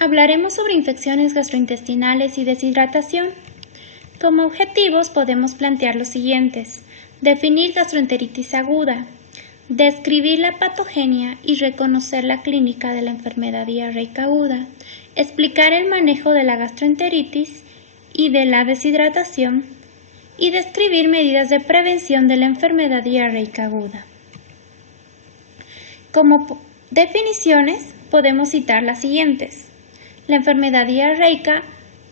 Hablaremos sobre infecciones gastrointestinales y deshidratación. Como objetivos podemos plantear los siguientes: definir gastroenteritis aguda, describir la patogenia y reconocer la clínica de la enfermedad diarreica aguda, explicar el manejo de la gastroenteritis y de la deshidratación y describir medidas de prevención de la enfermedad diarreica aguda. Como definiciones podemos citar las siguientes: la enfermedad diarreica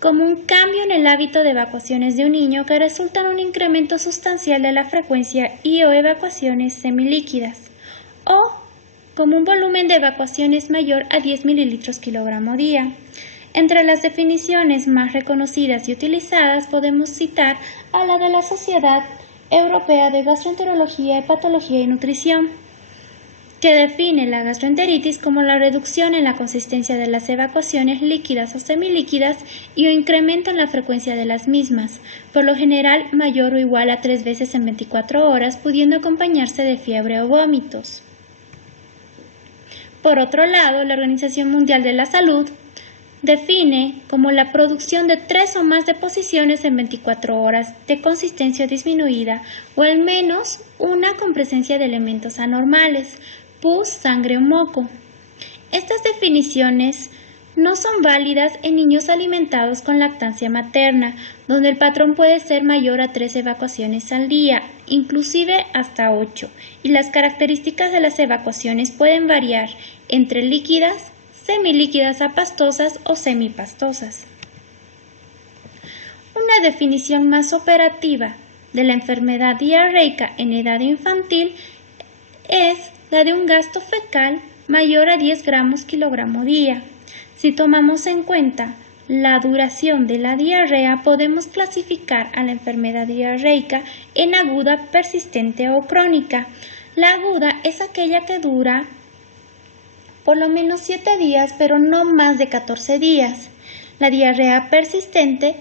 como un cambio en el hábito de evacuaciones de un niño que resulta en un incremento sustancial de la frecuencia y o evacuaciones semilíquidas, o como un volumen de evacuaciones mayor a 10 mililitros kilogramo día. Entre las definiciones más reconocidas y utilizadas podemos citar a la de la Sociedad Europea de Gastroenterología, Hepatología y Nutrición, que define la gastroenteritis como la reducción en la consistencia de las evacuaciones líquidas o semilíquidas y o incremento en la frecuencia de las mismas, por lo general mayor o igual a 3 veces en 24 horas, pudiendo acompañarse de fiebre o vómitos. Por otro lado, la Organización Mundial de la Salud define como la producción de 3 o más deposiciones en 24 horas de consistencia disminuida o al menos una con presencia de elementos anormales, pus, sangre o moco. Estas definiciones no son válidas en niños alimentados con lactancia materna, donde el patrón puede ser mayor a 3 evacuaciones al día, inclusive hasta 8, y las características de las evacuaciones pueden variar entre líquidas, semilíquidas a pastosas o semipastosas. Una definición más operativa de la enfermedad diarreica en edad infantil es la de un gasto fecal mayor a 10 gramos kilogramo día. Si tomamos en cuenta la duración de la diarrea, podemos clasificar a la enfermedad diarreica en aguda, persistente o crónica. La aguda es aquella que dura por lo menos 7 días, pero no más de 14 días. La diarrea persistente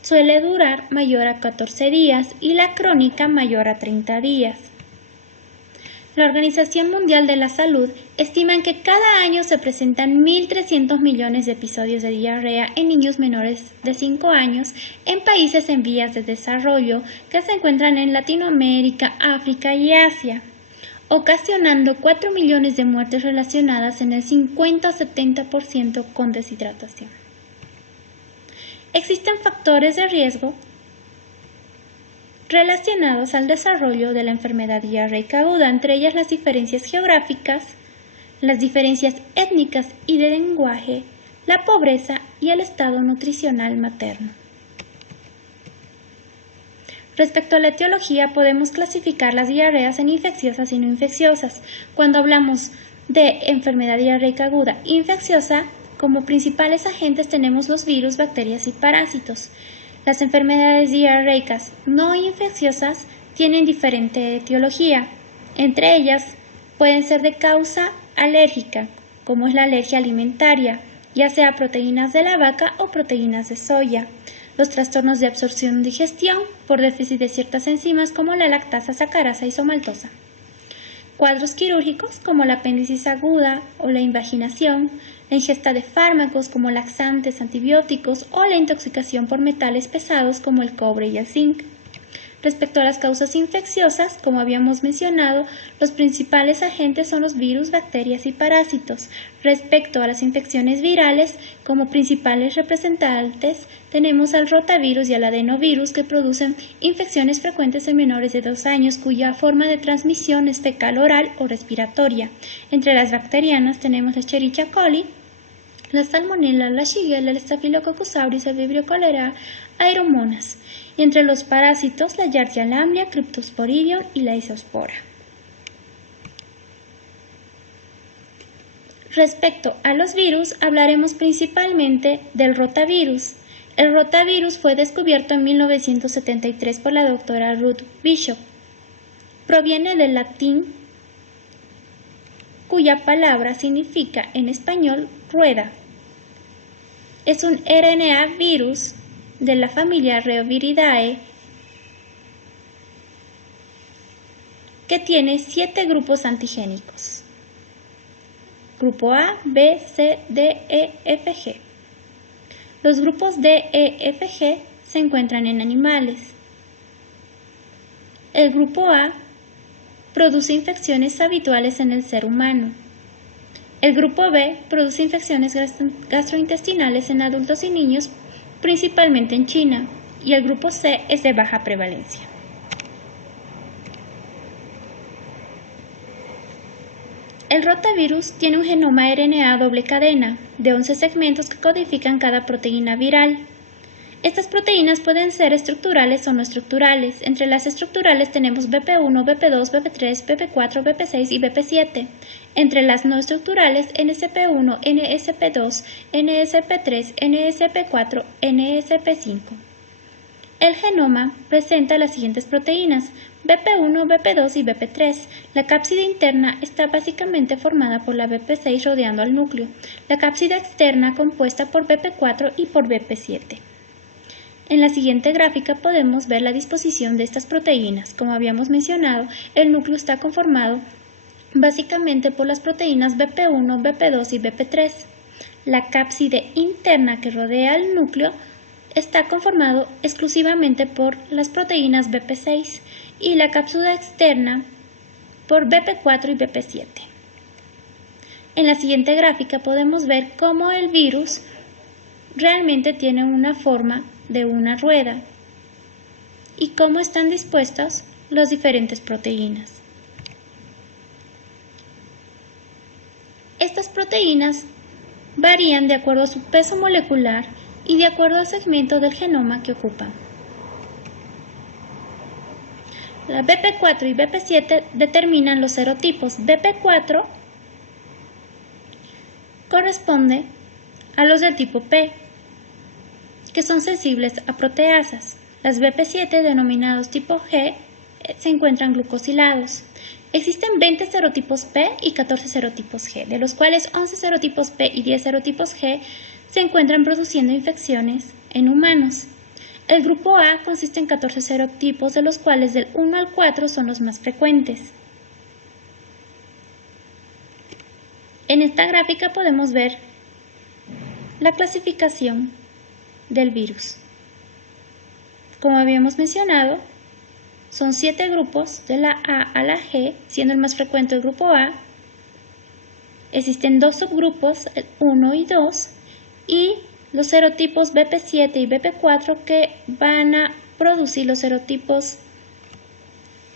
suele durar mayor a 14 días y la crónica mayor a 30 días. La Organización Mundial de la Salud estima que cada año se presentan 1.300 millones de episodios de diarrea en niños menores de 5 años en países en vías de desarrollo que se encuentran en Latinoamérica, África y Asia, ocasionando 4 millones de muertes relacionadas en el 50 o 70% con deshidratación. Existen factores de riesgo relacionados al desarrollo de la enfermedad diarreica aguda, entre ellas las diferencias geográficas, las diferencias étnicas y de lenguaje, la pobreza y el estado nutricional materno. Respecto a la etiología, podemos clasificar las diarreas en infecciosas y no infecciosas. Cuando hablamos de enfermedad diarreica aguda infecciosa, como principales agentes tenemos los virus, bacterias y parásitos. Las enfermedades diarreicas no infecciosas tienen diferente etiología. Entre ellas pueden ser de causa alérgica, como es la alergia alimentaria, ya sea a proteínas de la vaca o proteínas de soya. Los trastornos de absorción y digestión por déficit de ciertas enzimas como la lactasa, sacarasa y isomaltosa. Cuadros quirúrgicos como la apéndicis aguda o la invaginación, la ingesta de fármacos como laxantes, antibióticos o la intoxicación por metales pesados como el cobre y el zinc. Respecto a las causas infecciosas, como habíamos mencionado, los principales agentes son los virus, bacterias y parásitos. Respecto a las infecciones virales, como principales representantes tenemos al rotavirus y al adenovirus, que producen infecciones frecuentes en menores de 2 años, cuya forma de transmisión es fecal, oral o respiratoria. Entre las bacterianas tenemos la Escherichia coli, la Salmonella, la Shigella, el Staphylococcus aureus, el Vibrio cholerae, Aeromonas. Y entre los parásitos, la Yardia lamblia, Cryptosporidium y la Isospora. Respecto a los virus, hablaremos principalmente del rotavirus. El rotavirus fue descubierto en 1973 por la doctora Ruth Bishop. Proviene del latín, cuya palabra significa en español rueda. Es un RNA virus de la familia Reoviridae que tiene 7 grupos antigénicos. grupo A, B, C, D, E, F, G. Los grupos D, E, F, G se encuentran en animales. El grupo A produce infecciones habituales en el ser humano. El grupo B produce infecciones gastrointestinales en adultos y niños, principalmente en China, y el grupo C es de baja prevalencia. El rotavirus tiene un genoma RNA doble cadena de 11 segmentos que codifican cada proteína viral. Estas proteínas pueden ser estructurales o no estructurales. Entre las estructurales tenemos BP1, BP2, BP3, BP4, BP6 y BP7. Entre las no estructurales, NSP1, NSP2, NSP3, NSP4, NSP5. El genoma presenta las siguientes proteínas: BP1, BP2 y BP3. La cápside interna está básicamente formada por la BP6 rodeando al núcleo. La cápside externa compuesta por BP4 y por BP7. En la siguiente gráfica podemos ver la disposición de estas proteínas. Como habíamos mencionado, el núcleo está conformado básicamente por las proteínas BP1, BP2 y BP3. La cápside interna que rodea el núcleo está conformado exclusivamente por las proteínas BP6 y la cápsula externa por BP4 y BP7. En la siguiente gráfica podemos ver cómo el virus realmente tiene una forma de una rueda y cómo están dispuestas las diferentes proteínas. Estas proteínas varían de acuerdo a su peso molecular y de acuerdo al segmento del genoma que ocupan. La BP4 y BP7 determinan los serotipos. BP4 corresponde a los del tipo P, que son sensibles a proteasas. Las BP7, denominados tipo G, se encuentran glucosilados. Existen 20 serotipos P y 14 serotipos G, de los cuales 11 serotipos P y 10 serotipos G se encuentran produciendo infecciones en humanos. El grupo A consiste en 14 serotipos, de los cuales del 1 al 4 son los más frecuentes. En esta gráfica podemos ver la clasificación del virus. Como habíamos mencionado, son 7 grupos de la A a la G, siendo el más frecuente el grupo A. Existen 2 subgrupos, el 1 y 2, y los serotipos BP7 y BP4 que van a producir los serotipos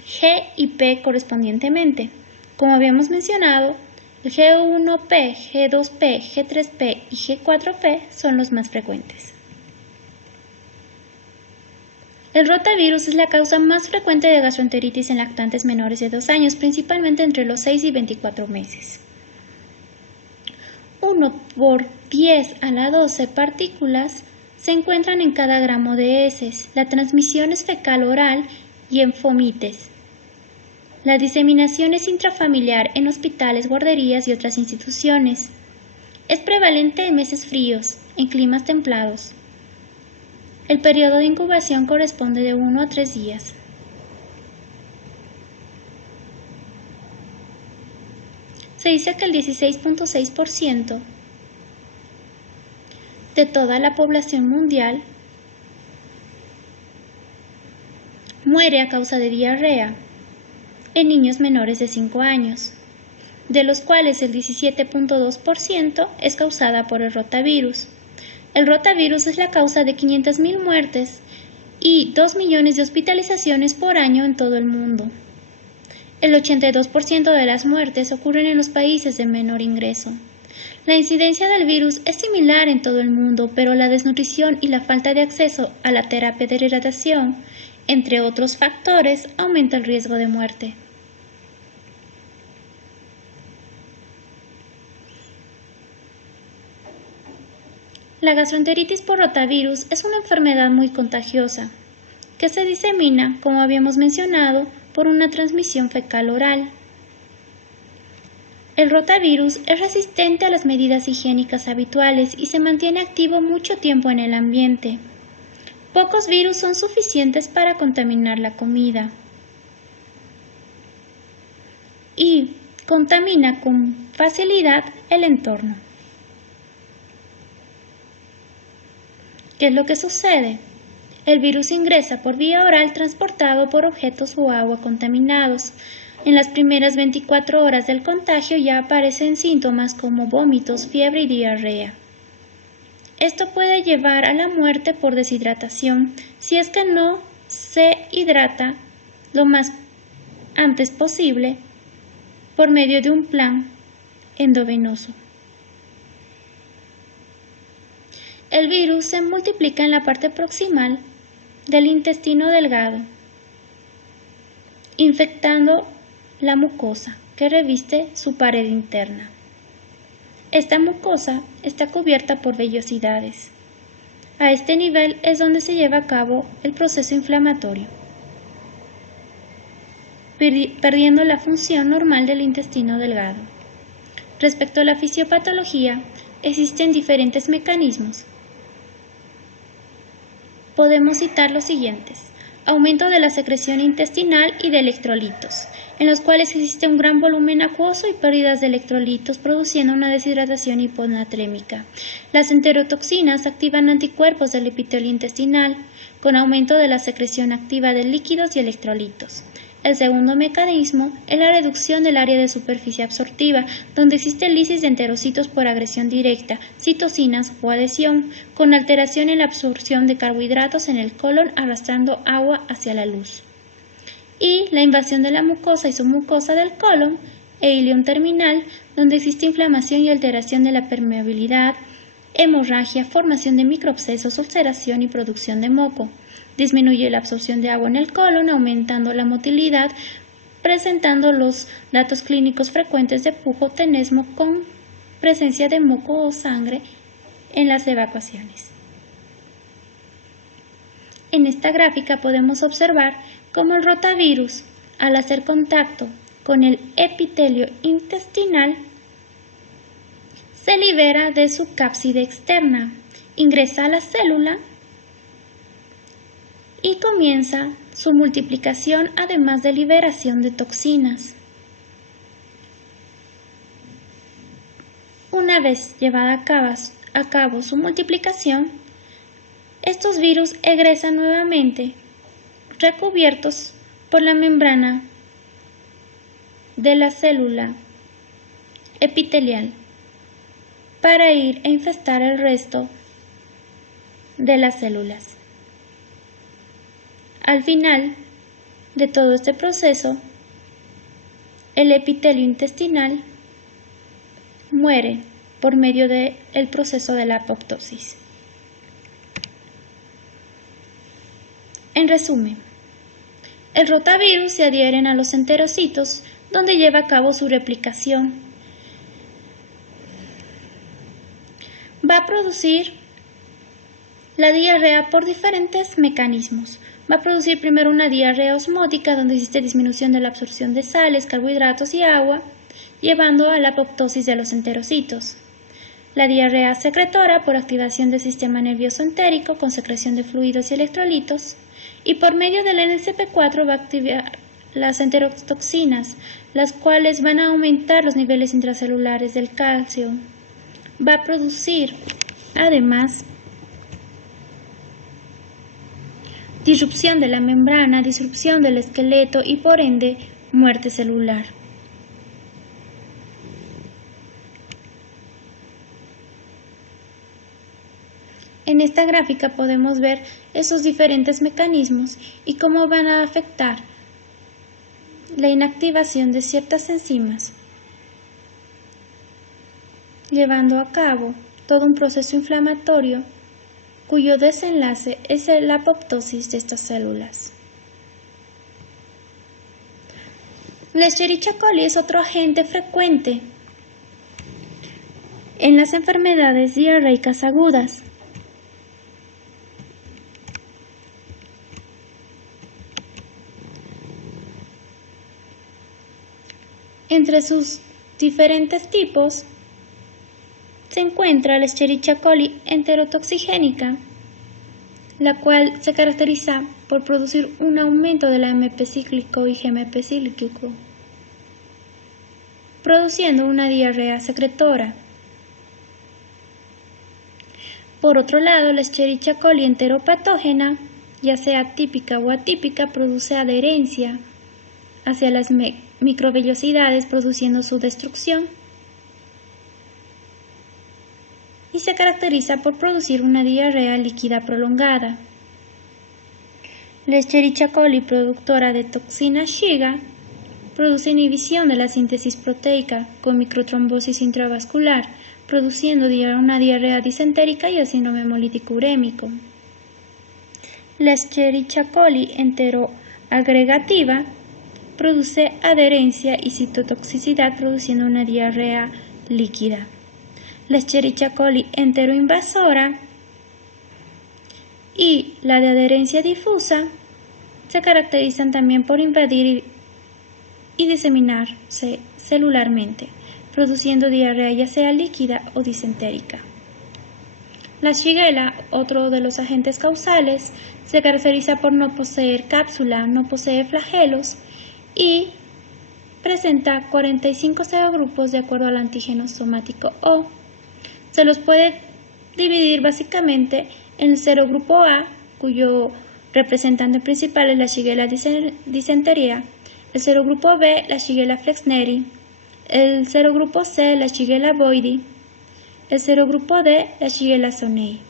G y P correspondientemente. Como habíamos mencionado, el G1P, G2P, G3P y G4P son los más frecuentes. El rotavirus es la causa más frecuente de gastroenteritis en lactantes menores de 2 años, principalmente entre los 6 y 24 meses. 1 por 10 a la 12 partículas se encuentran en cada gramo de heces. La transmisión es fecal-oral y en fomites. La diseminación es intrafamiliar en hospitales, guarderías y otras instituciones. Es prevalente en meses fríos, en climas templados. El periodo de incubación corresponde de 1 a 3 días. Se dice que el 16.6% de toda la población mundial muere a causa de diarrea en niños menores de 5 años, de los cuales el 17.2% es causada por el rotavirus. El rotavirus es la causa de 500.000 muertes y 2 millones de hospitalizaciones por año en todo el mundo. El 82% de las muertes ocurren en los países de menor ingreso. La incidencia del virus es similar en todo el mundo, pero la desnutrición y la falta de acceso a la terapia de hidratación, entre otros factores, aumenta el riesgo de muerte. La gastroenteritis por rotavirus es una enfermedad muy contagiosa, que se disemina, como habíamos mencionado, por una transmisión fecal-oral. El rotavirus es resistente a las medidas higiénicas habituales y se mantiene activo mucho tiempo en el ambiente. Pocos virus son suficientes para contaminar la comida. Y contamina con facilidad el entorno. ¿Qué es lo que sucede? El virus ingresa por vía oral transportado por objetos o agua contaminados. En las primeras 24 horas del contagio ya aparecen síntomas como vómitos, fiebre y diarrea. Esto puede llevar a la muerte por deshidratación si es que no se hidrata lo más antes posible por medio de un plan endovenoso. El virus se multiplica en la parte proximal del intestino delgado, infectando la mucosa que reviste su pared interna. Esta mucosa está cubierta por vellosidades. A este nivel es donde se lleva a cabo el proceso inflamatorio, perdiendo la función normal del intestino delgado. Respecto a la fisiopatología, existen diferentes mecanismos. Podemos citar los siguientes: aumento de la secreción intestinal y de electrolitos, en los cuales existe un gran volumen acuoso y pérdidas de electrolitos, produciendo una deshidratación hiponatrémica. Las enterotoxinas activan anticuerpos del epitelio intestinal, con aumento de la secreción activa de líquidos y electrolitos. El segundo mecanismo es la reducción del área de superficie absortiva, donde existe lisis de enterocitos por agresión directa, citocinas o adhesión, con alteración en la absorción de carbohidratos en el colon, arrastrando agua hacia la luz. Y la invasión de la mucosa y submucosa del colon e ilion terminal, donde existe inflamación y alteración de la permeabilidad, hemorragia, formación de microabscesos, ulceración y producción de moco. Disminuye la absorción de agua en el colon, aumentando la motilidad, presentando los datos clínicos frecuentes de pujo, tenesmo con presencia de moco o sangre en las evacuaciones. En esta gráfica podemos observar cómo el rotavirus, al hacer contacto con el epitelio intestinal, se libera de su cápside externa, ingresa a la célula y comienza su multiplicación, además de liberación de toxinas. Una vez llevada a cabo su multiplicación, estos virus egresan nuevamente, recubiertos por la membrana de la célula epitelial, para ir a infestar el resto de las células. Al final de todo este proceso, el epitelio intestinal muere por medio del proceso de la apoptosis. En resumen, el rotavirus se adhieren a los enterocitos, donde lleva a cabo su replicación. Va a producir la diarrea por diferentes mecanismos. Va a producir primero una diarrea osmótica, donde existe disminución de la absorción de sales, carbohidratos y agua, llevando a la apoptosis de los enterocitos. La diarrea secretora por activación del sistema nervioso entérico con secreción de fluidos y electrolitos, y por medio del NSP4 va a activar las enterotoxinas, las cuales van a aumentar los niveles intracelulares del calcio. Va a producir, además, disrupción de la membrana, disrupción del esqueleto y por ende muerte celular. En esta gráfica podemos ver esos diferentes mecanismos y cómo van a afectar la inactivación de ciertas enzimas, llevando a cabo todo un proceso inflamatorio cuyo desenlace es la apoptosis de estas células. La Escherichia coli es otro agente frecuente en las enfermedades diarreicas agudas. Entre sus diferentes tipos se encuentra la Escherichia coli enterotoxigénica, la cual se caracteriza por producir un aumento del AMP cíclico y GMP cíclico. produciendo una diarrea secretora. Por otro lado, la Escherichia coli enteropatógena, ya sea típica o atípica, produce adherencia hacia las microvellosidades, produciendo su destrucción, y se caracteriza por producir una diarrea líquida prolongada. La Escherichia coli, productora de toxina Shiga, produce inhibición de la síntesis proteica con microtrombosis intravascular, produciendo una diarrea disentérica y el síndrome hemolítico urémico. La Escherichia coli enteroagregativa produce adherencia y citotoxicidad, produciendo una diarrea líquida. La Escherichia coli enteroinvasora y la de adherencia difusa se caracterizan también por invadir y diseminarse celularmente, produciendo diarrea ya sea líquida o disentérica. La Shigella, otro de los agentes causales, se caracteriza por no poseer cápsula, no posee flagelos y presenta 45 serogrupos de acuerdo al antígeno somático O. Se los puede dividir básicamente en el serogrupo A, cuyo representante principal es la Shigella dysenteria, el serogrupo B, la Shigella flexneri, el serogrupo C, la Shigella boydii, el serogrupo D, la Shigella sonnei.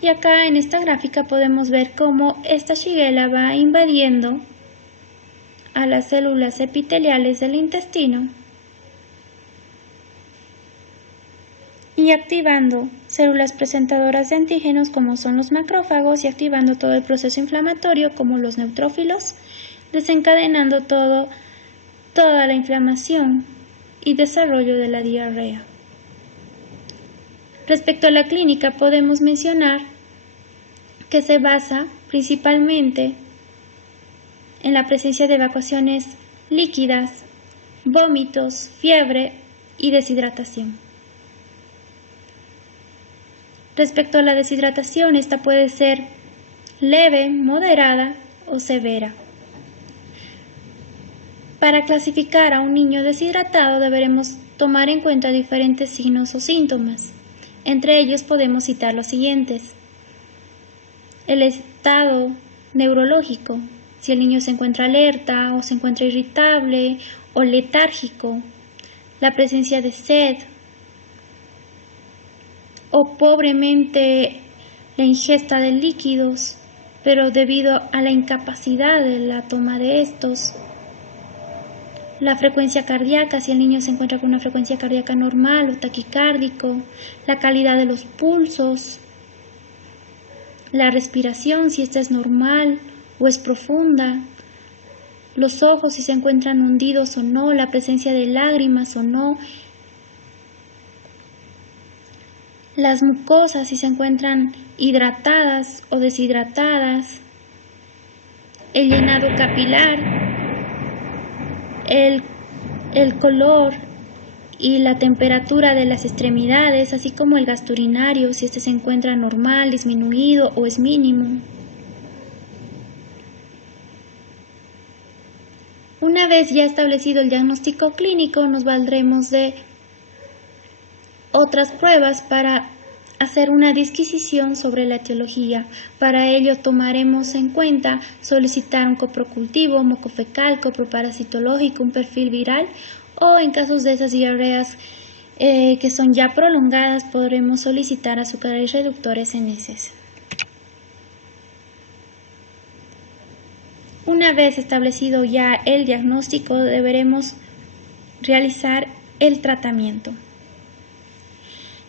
Y acá en esta gráfica podemos ver cómo esta Shigella va invadiendo a las células epiteliales del intestino y activando células presentadoras de antígenos como son los macrófagos y activando todo el proceso inflamatorio como los neutrófilos, desencadenando toda la inflamación y desarrollo de la diarrea. Respecto a la clínica, podemos mencionar que se basa principalmente en la presencia de evacuaciones líquidas, vómitos, fiebre y deshidratación. Respecto a la deshidratación, esta puede ser leve, moderada o severa. Para clasificar a un niño deshidratado deberemos tomar en cuenta diferentes signos o síntomas. Entre ellos podemos citar los siguientes: el estado neurológico, si el niño se encuentra alerta o se encuentra irritable o letárgico, la presencia de sed o pobremente la ingesta de líquidos, pero debido a la incapacidad de la toma de estos, la frecuencia cardíaca, si el niño se encuentra con una frecuencia cardíaca normal o taquicárdico, la calidad de los pulsos, la respiración, si esta es normal o es profunda, los ojos, si se encuentran hundidos o no, la presencia de lágrimas o no, las mucosas, si se encuentran hidratadas o deshidratadas, el llenado capilar, el color y la temperatura de las extremidades, así como el gasto urinario, si este se encuentra normal, disminuido o es mínimo. Una vez ya establecido el diagnóstico clínico, nos valdremos de otras pruebas para hacer una disquisición sobre la etiología. Para ello tomaremos en cuenta solicitar un coprocultivo, mocofecal, coproparasitológico, un perfil viral, o en casos de esas diarreas que son ya prolongadas, podremos solicitar azúcares reductores en heces. Una vez establecido ya el diagnóstico, deberemos realizar el tratamiento.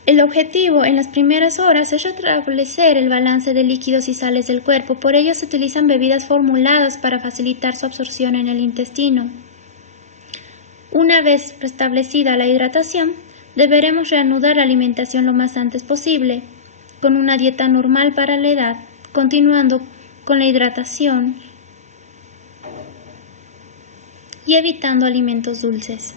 El objetivo en las primeras horas es restablecer el balance de líquidos y sales del cuerpo, por ello se utilizan bebidas formuladas para facilitar su absorción en el intestino. Una vez restablecida la hidratación, deberemos reanudar la alimentación lo más antes posible, con una dieta normal para la edad, continuando con la hidratación y evitando alimentos dulces.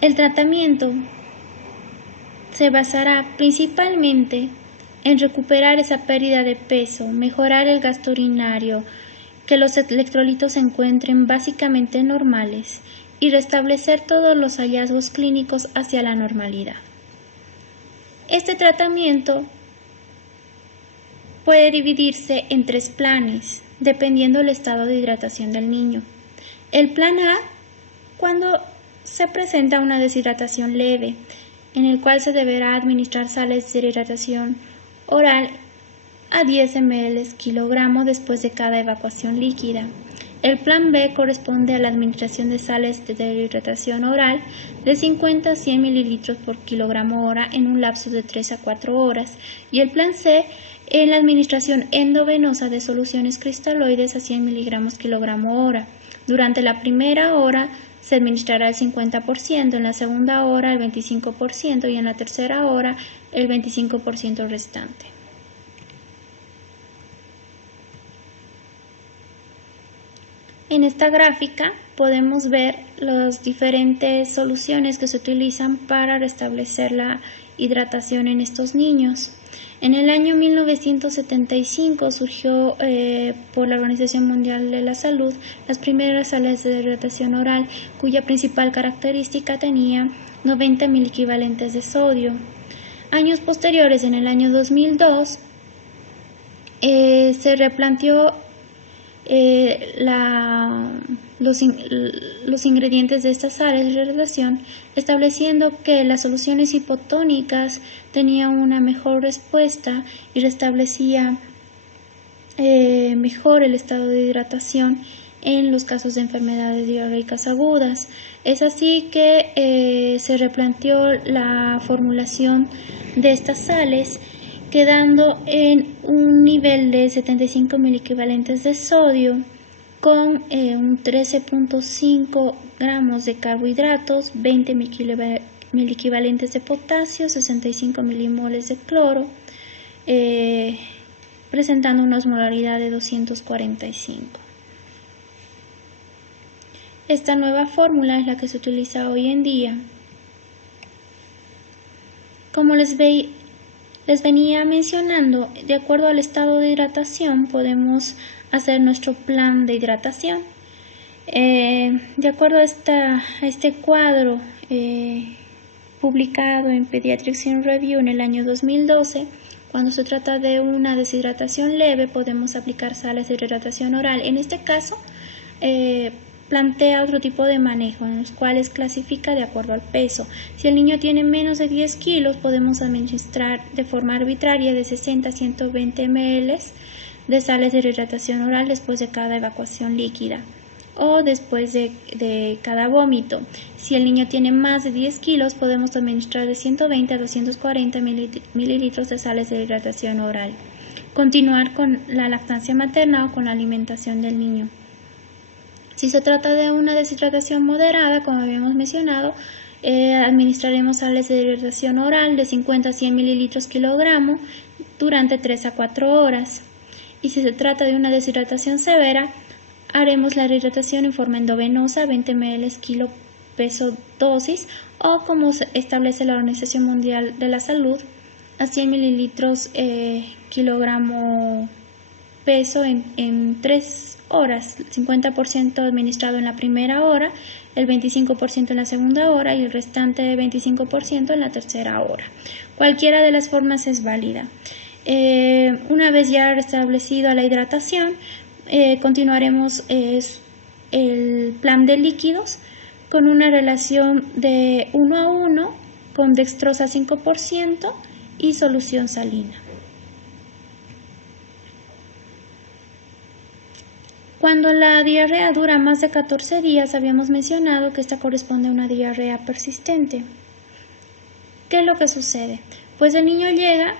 El tratamiento se basará principalmente en recuperar esa pérdida de peso, mejorar el gasto urinario, que los electrolitos se encuentren básicamente normales y restablecer todos los hallazgos clínicos hacia la normalidad. Este tratamiento puede dividirse en 3 planes, dependiendo del estado de hidratación del niño. El plan A, cuando se presenta una deshidratación leve, en el cual se deberá administrar sales de hidratación oral a 10 ml kilogramo después de cada evacuación líquida. El plan B corresponde a la administración de sales de hidratación oral de 50 a 100 mililitros por kilogramo hora en un lapso de 3 a 4 horas. Y el plan C en la administración endovenosa de soluciones cristaloides a 100 miligramos kilogramo hora. Durante la primera hora se administrará el 50%, en la segunda hora el 25% y en la tercera hora el 25% restante. En esta gráfica podemos ver las diferentes soluciones que se utilizan para restablecer la hidratación en estos niños. En el año 1975 surgió por la Organización Mundial de la Salud las primeras sales de hidratación oral, cuya principal característica tenía 90 miliequivalentes de sodio. Años posteriores, en el año 2002, se replanteó los ingredientes de estas sales de hidratación, estableciendo que las soluciones hipotónicas tenían una mejor respuesta y restablecía mejor el estado de hidratación en los casos de enfermedades diarreicas agudas. Es así que se replanteó la formulación de estas sales, quedando en un nivel de 75 miliequivalentes de sodio con un 13.5 gramos de carbohidratos, 20 miliequivalentes de potasio, 65 milimoles de cloro, presentando una osmolaridad de 245. Esta nueva fórmula es la que se utiliza hoy en día. Como les venía mencionando, de acuerdo al estado de hidratación podemos hacer nuestro plan de hidratación. De acuerdo a este cuadro publicado en Pediatrics in Review en el año 2012, cuando se trata de una deshidratación leve podemos aplicar sales de hidratación oral. En este caso plantea otro tipo de manejo en los cuales clasifica de acuerdo al peso. Si el niño tiene menos de 10 kilos, podemos administrar de forma arbitraria de 60 a 120 ml de sales de hidratación oral después de cada evacuación líquida o después de cada vómito. Si el niño tiene más de 10 kilos, podemos administrar de 120 a 240 mililitros de sales de hidratación oral. Continuar con la lactancia materna o con la alimentación del niño. Si se trata de una deshidratación moderada, como habíamos mencionado, administraremos sales de hidratación oral de 50 a 100 mililitros kilogramo durante 3 a 4 horas. Y si se trata de una deshidratación severa, haremos la hidratación en forma endovenosa, 20 ml kilo peso dosis, o como establece la Organización Mundial de la Salud, a 100 mililitros kilogramo peso en 3 horas, 50% administrado en la primera hora, el 25% en la segunda hora y el restante 25% en la tercera hora. Cualquiera de las formas es válida. Una vez ya restablecida la hidratación, continuaremos el plan de líquidos con una relación de 1 a 1 con dextrosa 5% y solución salina. Cuando la diarrea dura más de 14 días, habíamos mencionado que esta corresponde a una diarrea persistente. ¿Qué es lo que sucede? Pues el niño llega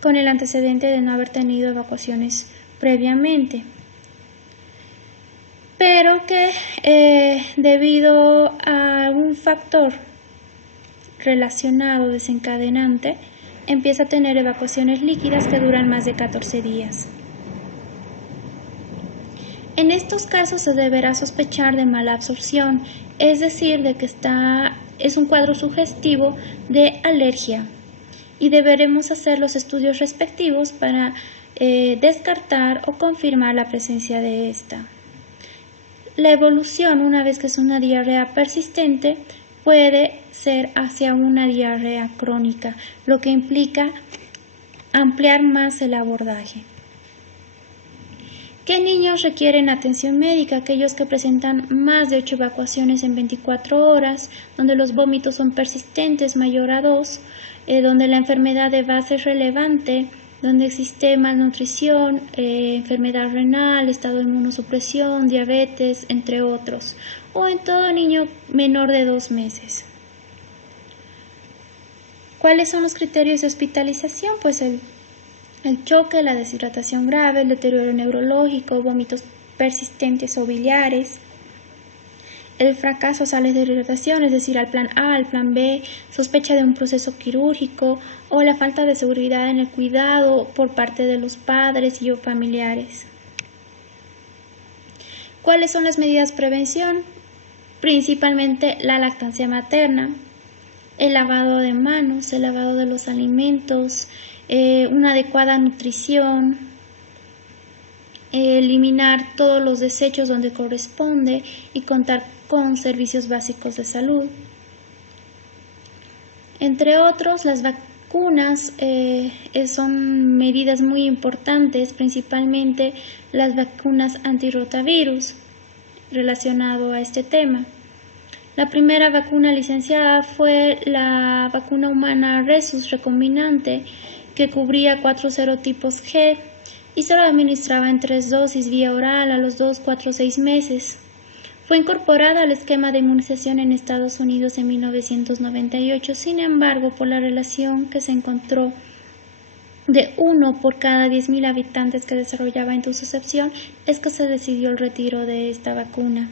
con el antecedente de no haber tenido evacuaciones previamente, pero que debido a algún factor relacionado desencadenante empieza a tener evacuaciones líquidas que duran más de 14 días. En estos casos se deberá sospechar de mala absorción, es decir, de que es un cuadro sugestivo de alergia. y deberemos hacer los estudios respectivos para descartar o confirmar la presencia de esta. La evolución, una vez que es una diarrea persistente, puede ser hacia una diarrea crónica, lo que implica ampliar más el abordaje. ¿Qué niños requieren atención médica? Aquellos que presentan más de 8 evacuaciones en 24 horas, donde los vómitos son persistentes, mayor a 2, donde la enfermedad de base es relevante, donde existe malnutrición, enfermedad renal, estado de inmunosupresión, diabetes, entre otros, o en todo niño menor de 2 meses. ¿Cuáles son los criterios de hospitalización? Pues el choque, la deshidratación grave, el deterioro neurológico, vómitos persistentes o biliares, el fracaso a sales de hidratación, es decir, al plan A, al plan B, sospecha de un proceso quirúrgico o la falta de seguridad en el cuidado por parte de los padres y o familiares. ¿Cuáles son las medidas de prevención? Principalmente la lactancia materna, el lavado de manos, el lavado de los alimentos, una adecuada nutrición, eliminar todos los desechos donde corresponde y contar con servicios básicos de salud. Entre otros, las vacunas son medidas muy importantes, principalmente las vacunas antirrotavirus relacionado a este tema. La primera vacuna licenciada fue la vacuna humana Rhesus recombinante, que cubría 4 serotipos G y se lo administraba en 3 dosis vía oral a los 2, 4, 6 meses. Fue incorporada al esquema de inmunización en Estados Unidos en 1998, sin embargo, por la relación que se encontró de 1 por cada 10.000 habitantes que desarrollaba intususcepción, es que se decidió el retiro de esta vacuna.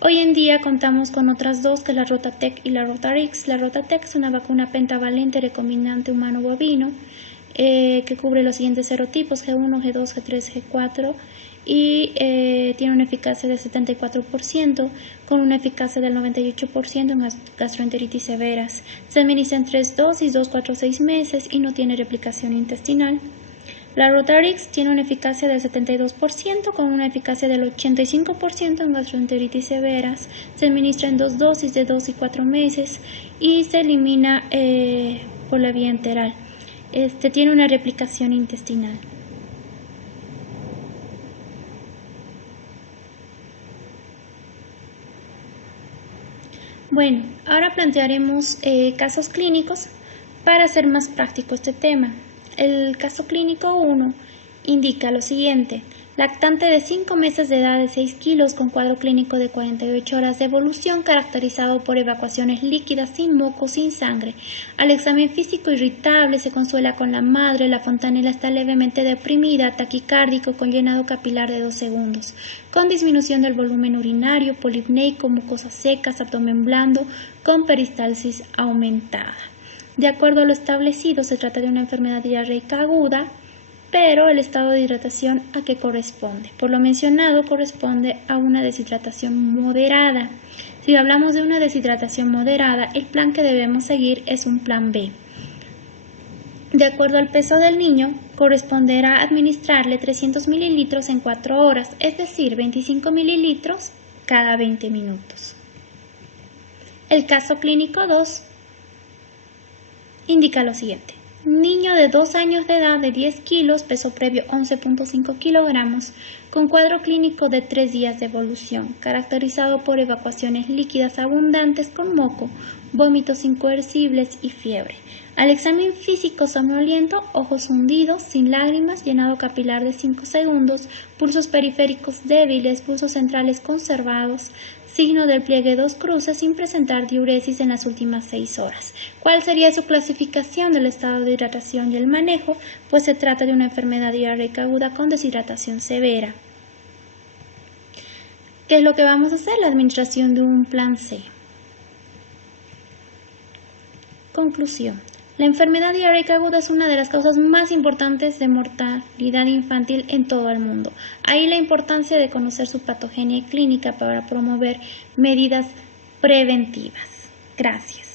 Hoy en día contamos con otras dos, que es la Rotatec y la Rotarix. La Rotatec es una vacuna pentavalente recombinante humano-bovino que cubre los siguientes serotipos, G1, G2, G3, G4 y tiene una eficacia del 74% con una eficacia del 98% en gastroenteritis severas. Se administra en 3 dosis, 2, 4, 6 meses y no tiene replicación intestinal. La Rotarix tiene una eficacia del 72% con una eficacia del 85% en gastroenteritis severas. Se administra en 2 dosis de 2 y 4 meses y se elimina por la vía enteral. Tiene una replicación intestinal. Bueno, ahora plantearemos casos clínicos para hacer más práctico este tema. El caso clínico 1 indica lo siguiente: lactante de 5 meses de edad de 6 kilos con cuadro clínico de 48 horas de evolución caracterizado por evacuaciones líquidas sin moco, sin sangre. Al examen físico irritable, se consuela con la madre, la fontanela está levemente deprimida, taquicárdico con llenado capilar de 2 segundos, con disminución del volumen urinario, polipneico, mucosas secas, abdomen blando, con peristalsis aumentada. De acuerdo a lo establecido, se trata de una enfermedad diarreica aguda, pero el estado de hidratación ¿a qué corresponde? Por lo mencionado, corresponde a una deshidratación moderada. Si hablamos de una deshidratación moderada, el plan que debemos seguir es un plan B. De acuerdo al peso del niño, corresponderá administrarle 300 mililitros en 4 horas, es decir, 25 mililitros cada 20 minutos. El caso clínico 2 indica lo siguiente: niño de 2 años de edad de 10 kilos, peso previo 11.5 kilogramos, con cuadro clínico de 3 días de evolución, caracterizado por evacuaciones líquidas abundantes con moco, vómitos incoercibles y fiebre. Al examen físico, somnoliento, ojos hundidos, sin lágrimas, llenado capilar de 5 segundos, pulsos periféricos débiles, pulsos centrales conservados, signo del pliegue 2 cruces sin presentar diuresis en las últimas 6 horas. ¿Cuál sería su clasificación del estado de hidratación y el manejo? Pues se trata de una enfermedad diarreica aguda con deshidratación severa. ¿Qué es lo que vamos a hacer? La administración de un plan C. Conclusión. La enfermedad diarreica aguda es una de las causas más importantes de mortalidad infantil en todo el mundo. Ahí la importancia de conocer su patogenia clínica para promover medidas preventivas. Gracias.